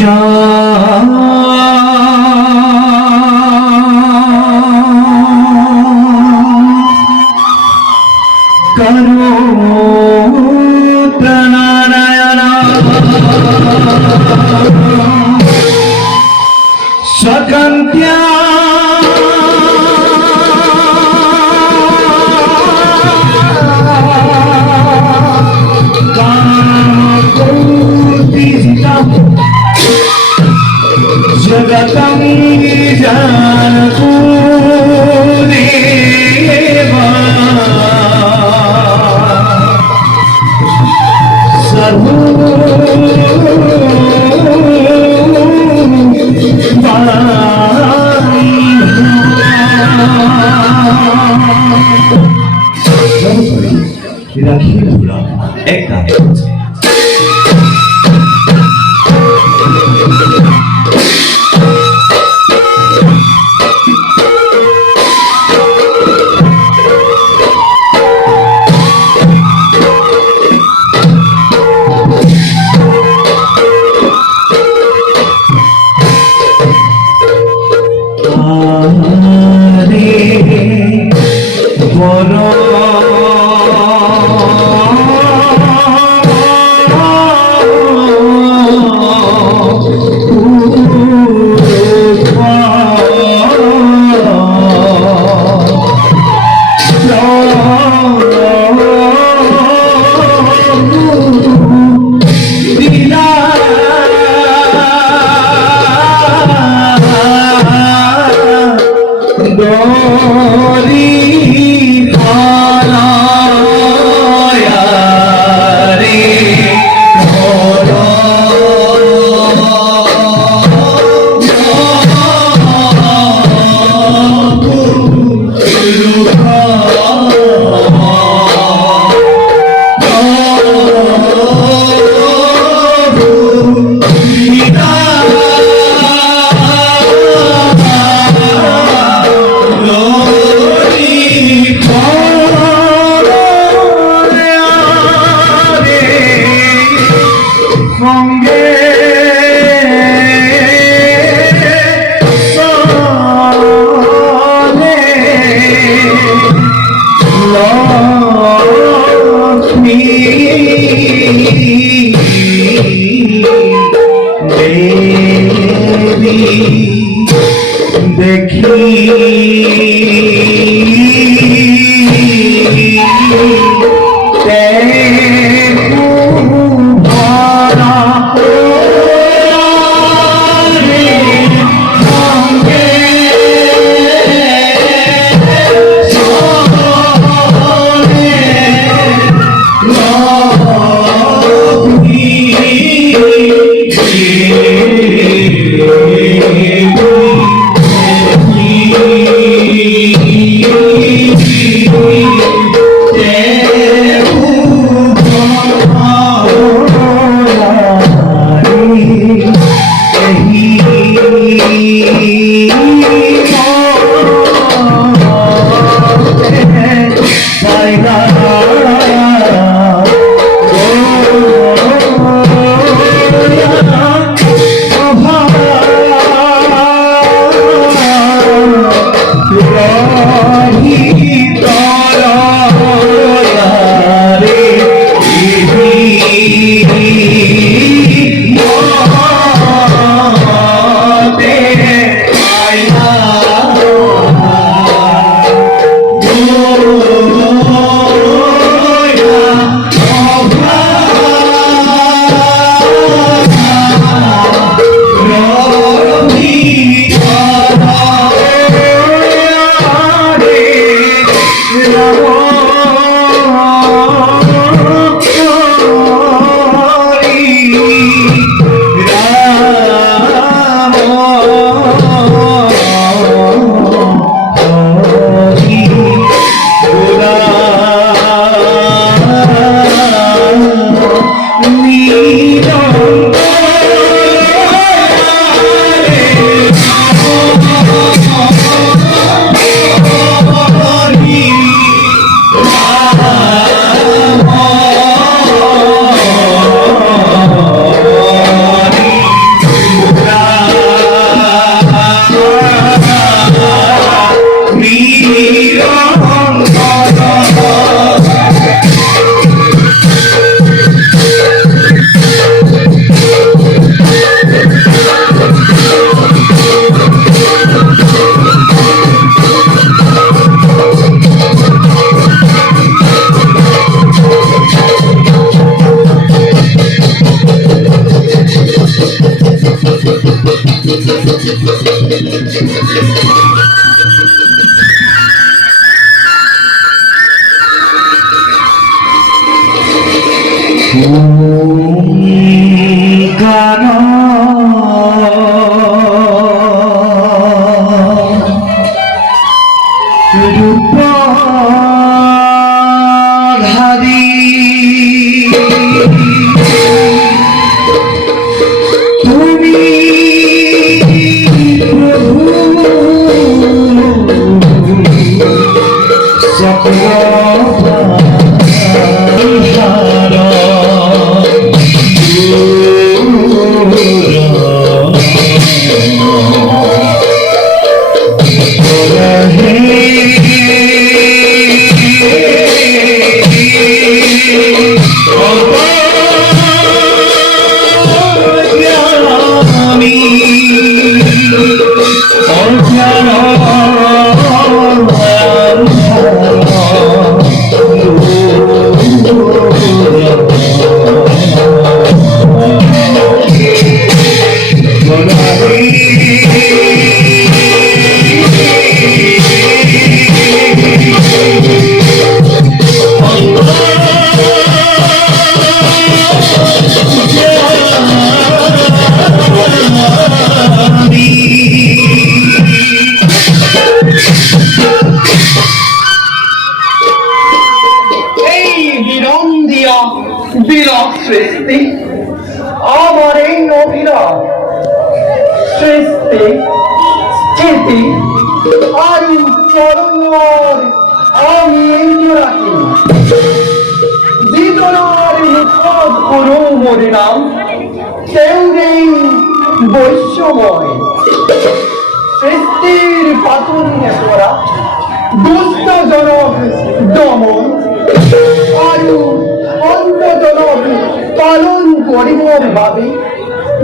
Thank you.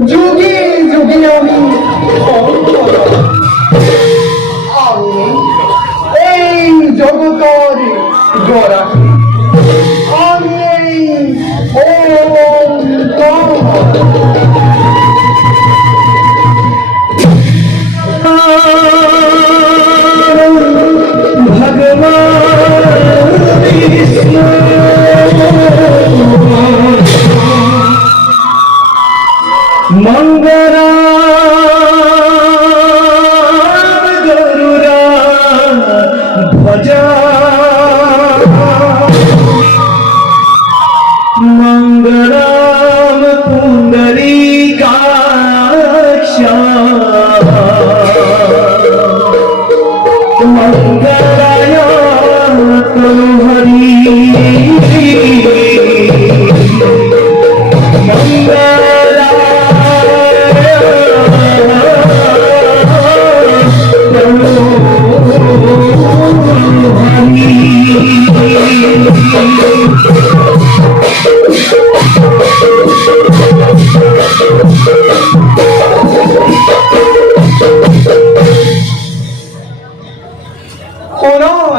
যুগে যুগে আমি এই জগতর গড়াকে আমি মঙ্গলা গরুরা ভজা মঙ্গলাম পুণ্ডরীকাক্ষ মঙ্গলায় তনু হরি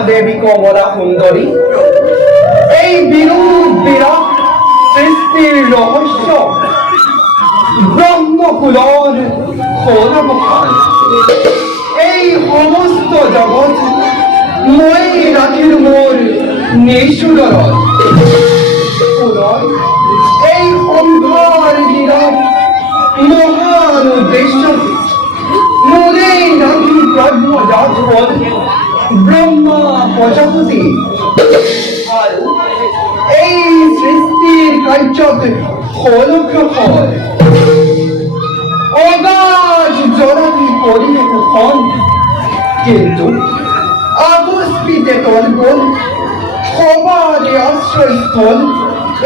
দেবী কমলা সুন্দরী এই বিরূপ বিরাট সৃষ্টির রহস্য ব্রহ্মকুলর খোলমখান এই সমস্ত জগৎ মই রাখির মোর নিশুদর এই সংঘার বিরাট মহান উদ্দেশ্য মোরে রাখি ব্রহ্মজাত ফল ব্রহ্মা প্রজাপতি আর এই সৃষ্টির কার্যত হলক্ষ ফল অগাধ জলধি পরিণত ফল কিন্তু আকস্মিতে তলবল সবারে আশ্রয়স্থল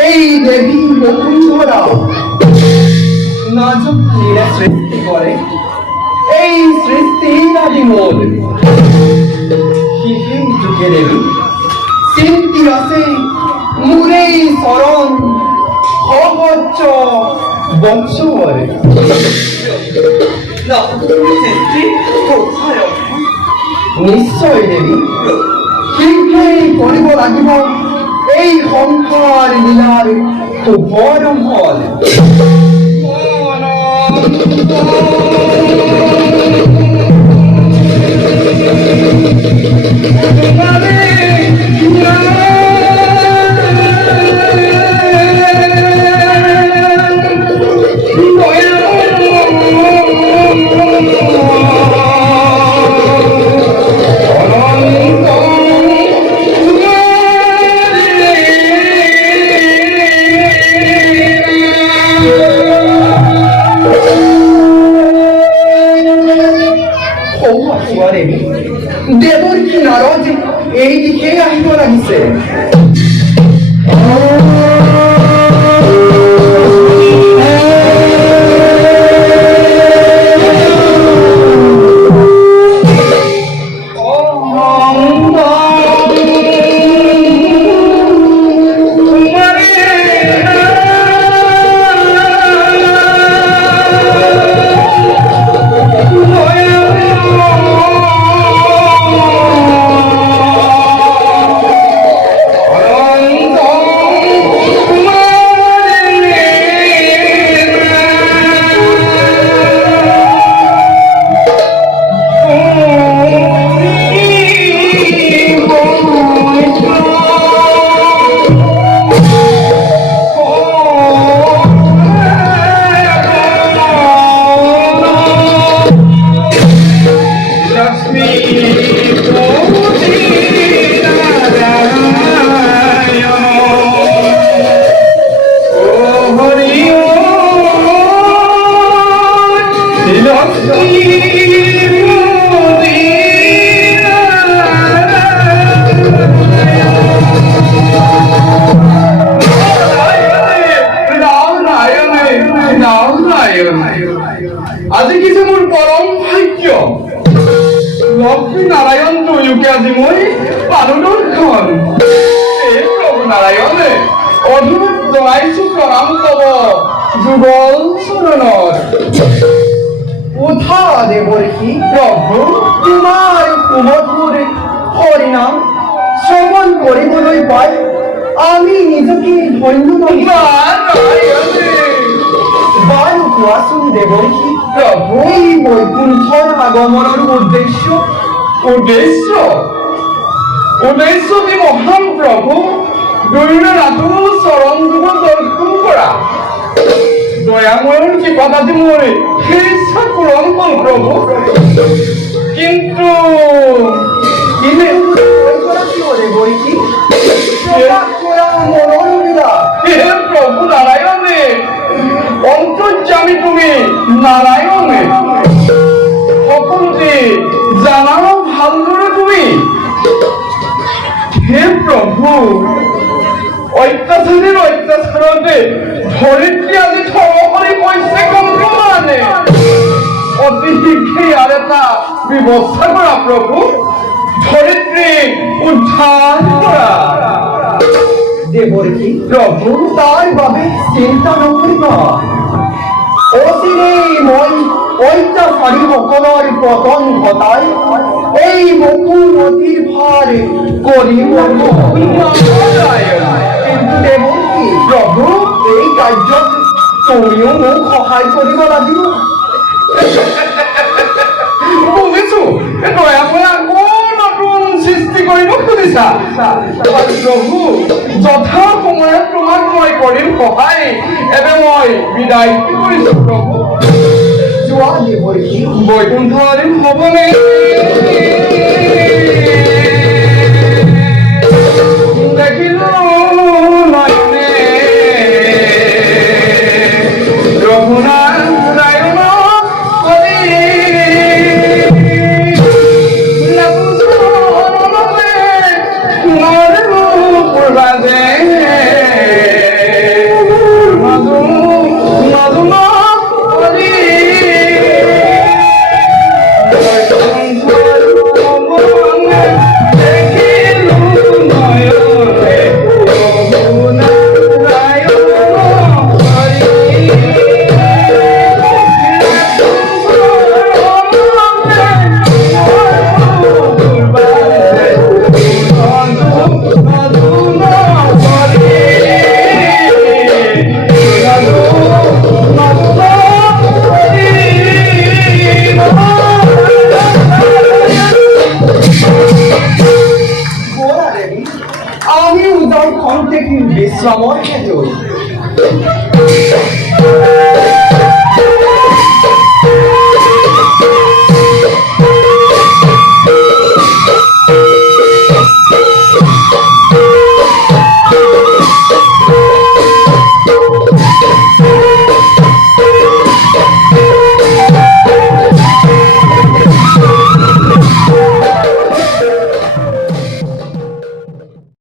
এই দেবী বসুন্ধরা নাজুক নীরা সৃষ্টি করে এই সৃষ্টির আদি মূল যুগে দেবী চিন্তি আছে মুরেই শরণ সহজ বংশবর নিশ্চয় দেবী শীঘ্রই কৰিব লাগিব এই সংসার লীলার শুভরম্ভল দেৱী দেৱৰ কিনাৰত এই দিশে আহিব লাগিছে। আজি কিছু মোৰ পৰম ভাগ্য লক্ষ্মী নাৰায়ণ দুয়োকে আজি মই পালো দৰ্শন। এই প্ৰভু নাৰায়ণে অধুৰত জনাইছো প্ৰণাম তব যুগল চৰণত। উঠা দেৱৰ্ষি প্ৰভু তোমাৰ সুমধুৰ হৰিনাম শ্ৰৱণ কৰিবলৈ পাই আমি নিজকে ধন্য বাৰু কোৱাচোন দেৱৰ্ষি প্ৰভু এই বৈকুণ্ঠৰ আগমনৰ উদ্দেশ্য কি মহান প্ৰভু? দুয়োৰে ৰাতো চৰণ যুগ দৰ্শন কৰা দয়াময়ৰ কৃপাত আজি মোৰ সেই ইচ্ছা পূৰণ হ'ল প্ৰভু। কিন্তু প্ৰভু নাৰায়ণে অন্তৰ্যামী তুমি নাৰায়ণে সকলোতে জানাও ভালদৰে তুমি। হে প্ৰভু অত্যাচাৰতে ধৰিত্ৰী আজি থৰ কৰি কৈছে গম মানে অতি শীঘ্ৰে ইয়াৰ এটা ব্যৱস্থা কৰা প্ৰভু। ধৰিত্ৰী উদ্ধাৰ কৰা। দেৱৰ্ষি প্ৰভু তাৰ বাবে চিন্তা নকৰিবা। অচিৰেই মই অত্যাচাৰীসকলৰ পতন ঘটাই এই বসুমতীৰ ভাৰ কৰিব। কিন্তু দেৱৰ্ষি প্ৰভু এই কাৰ্যত তুমিও মোক সহায় কৰিব লাগিব। বুজিছো দয়াময় আকৌ নতুন সৃষ্টি কৰিব খুজিছা। প্ৰভু যথা সময়ত তোমাক মই কৰিম সহায়। এবে মই বিদায় কৰিছো প্ৰভু। যোৱা দেৱৰ্ষি বৈকুণ্ঠ হ'বনে? দেখিলো নয়নে ৰঘুনাৰায়ণ